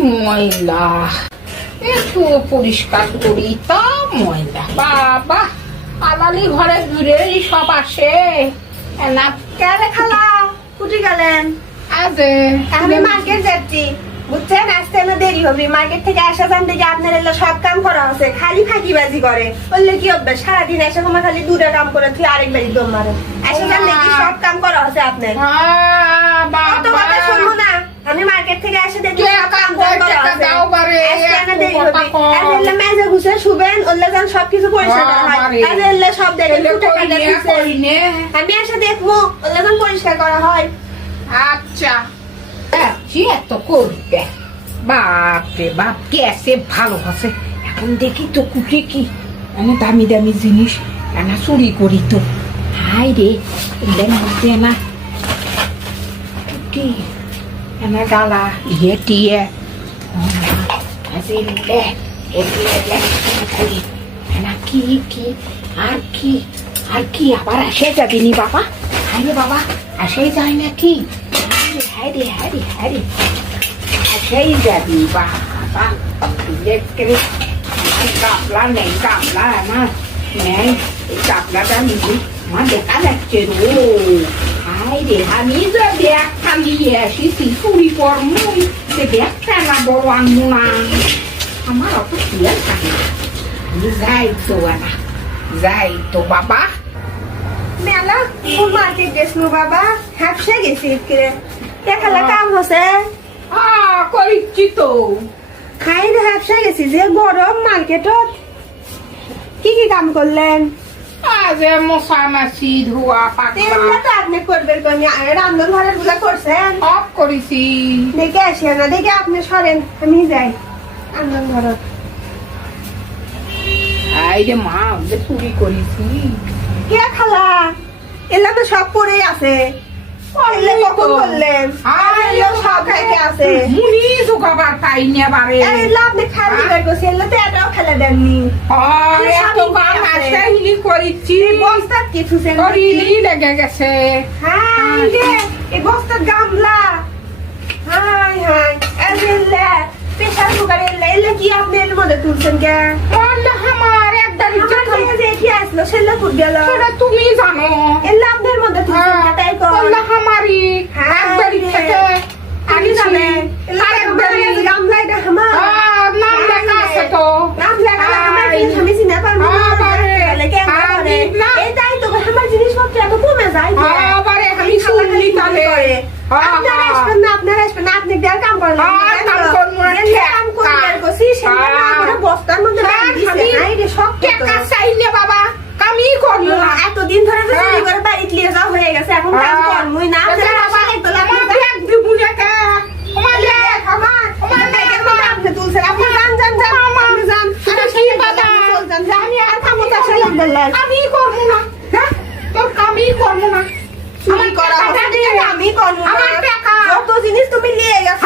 ময়লা। একটু পরিষ্কার করি তা ময়লা। বাবা আলালি ঘরে সব আসে। না কেন খালা? কুটি গেলেন? আজ। আমি মার্কেট যাচ্ছি। বুঝছেন আসতে না দেরি হবে। মার্কেট থেকে আসা যান দেখে আপনার এলো সব কাম করা হচ্ছে খালি ফাঁকিবাজি করে। বললে কি হবে সারাদিন এসে সময় খালি দুটা কাম করে তুই আরেক বাড়ি দম মারে। আসা যান দেখি সব কাম করা হচ্ছে আপনার অত কথা শুনব না আমি মার্কেট থেকে এসে দেখি সব কাম ধাম করা টাকা হচ্ছে। দাও বারে, আসতে না দেরি একটু হবে। কথা কও। আর এলে মেজে ঘুষে সবকিছু পরিষ্কার করা হয়। বাবারে। আর এলে সব। করিনে আমি এসে দেখব পরিষ্কার করা হয়। আচ্ছা। কি এত করবে। বাপরে বাপ কেসে ভালো আছে এখন দেখি তো কুটে কি। মানে দামি দামি জিনিস না চুরি করি তো। হাই রে মধ্যে না কি এনা গালা ইয়ে টিয়ে। না কি কি, আর কি আর কি আবার আসে যাবিনি বাবা? হাই রে বাবা, আসেই যায় নাকি? হাই রে হাই রে হাই রে যাবি বাবা। আমার কাপলা নেই, কাপলা আমার। নেই, এই কাপলাটা নিবি। আমার দেখা যাচ্ছে রো। রে, আমি যে ব্যাগ খালিয়ে আসিছি চুরি করমু সে ব্যাগটা না বড় আনব না। আমার অত না আমি যাই তো যাই তো বাবা। মেলা ফুল মার্কেট গেছিল বাবা। হাফসে গেছি ইতকিরে দেখালা কাম হচ্ছে। আ করিচ্ছি তো। খাই না হাফসে গেছি যে গরম মার্কেটত। কি কি কাম করলেন? আজ মশা মাছি ধোয়া এগুলো তো আপনি করবেন কোনি রান্নার ঘরেরগুলা করছেন? সব করেছি। দেখে আসি না দেখে আপনি সরেন আমি যাই। রান্নার ঘরত। এই যে মা ওদের চুরি করেছি। কে খালা? এলা তো সব পড়েই আছে। এলে কখন করলেন আর সব খাইতে আছে। মুনি জোগাবার পাই না বারে এলা আপনি খালি করছে এলে তো এটাও ফেলে দেননি। আর এত কাম আছে। হিলি করেছি। বস্তার কিছু সেন করিলি লেগে গেছে। হ্যাঁ যে এই বস্তার গামলা। হাই হাই এলে কুকার এলে এলে কি আপনি এর মধ্যে তুলছেন কে? তুমি জানো এলে আপনার মধ্যে তাই কর আমারই হ্যাঁ, এক দাঁড়ি থেকে আমি জানে আরেক একবারে গামলা এটা আমার নাম লেখা আছে তো নাম লেখা আমার আই। আমি চিনে পারব না। এই তাই তো, আমার জিনিসপত্র এত কমে যায় যে। আমি শুনলি তাহলে। হ্যাঁ, আপনারা হ্যাঁ। আসবেন না, আপনারা আসবেন না, আপনি দেড় কাম করলেন না, আর জানেন কাম? করব না, এই যে কাম করে ঠেকা। বের করছি, সেটা না হ্যাঁ। করে বস্তার মধ্যে হ্যাঁ, বাঁধি দিছে। আমি হাই রে, শক্ত তো। টাকা চাইলে বাবা কামই করল না এতদিন ধরে তো চুরি হ্যাঁ। করে বাড়িতে নিয়ে যাওয়া হয়ে গেছে, এখন কাম করবই না। আপনারা বাবা, আসলে তো আমার লাগবে না। ব্যাগ দিবু না কে? আমার ব্যাগ, আমার আমার ব্যাগের ব্যাগ, মধ্যে আপনি তুলছেন। আপনি যান, যান, যান, আপনি যান। এটা আমার কি সাথে বাবা? চল, যান, যান। আমি আর খামো তার সাথে লাগবেন। আমি করব না হ্যাঁ? তোর কামই করব না আমার করা টাকাটা আমি করব। আমার টাকা। যত জিনিস তুমি নিয়ে গেছো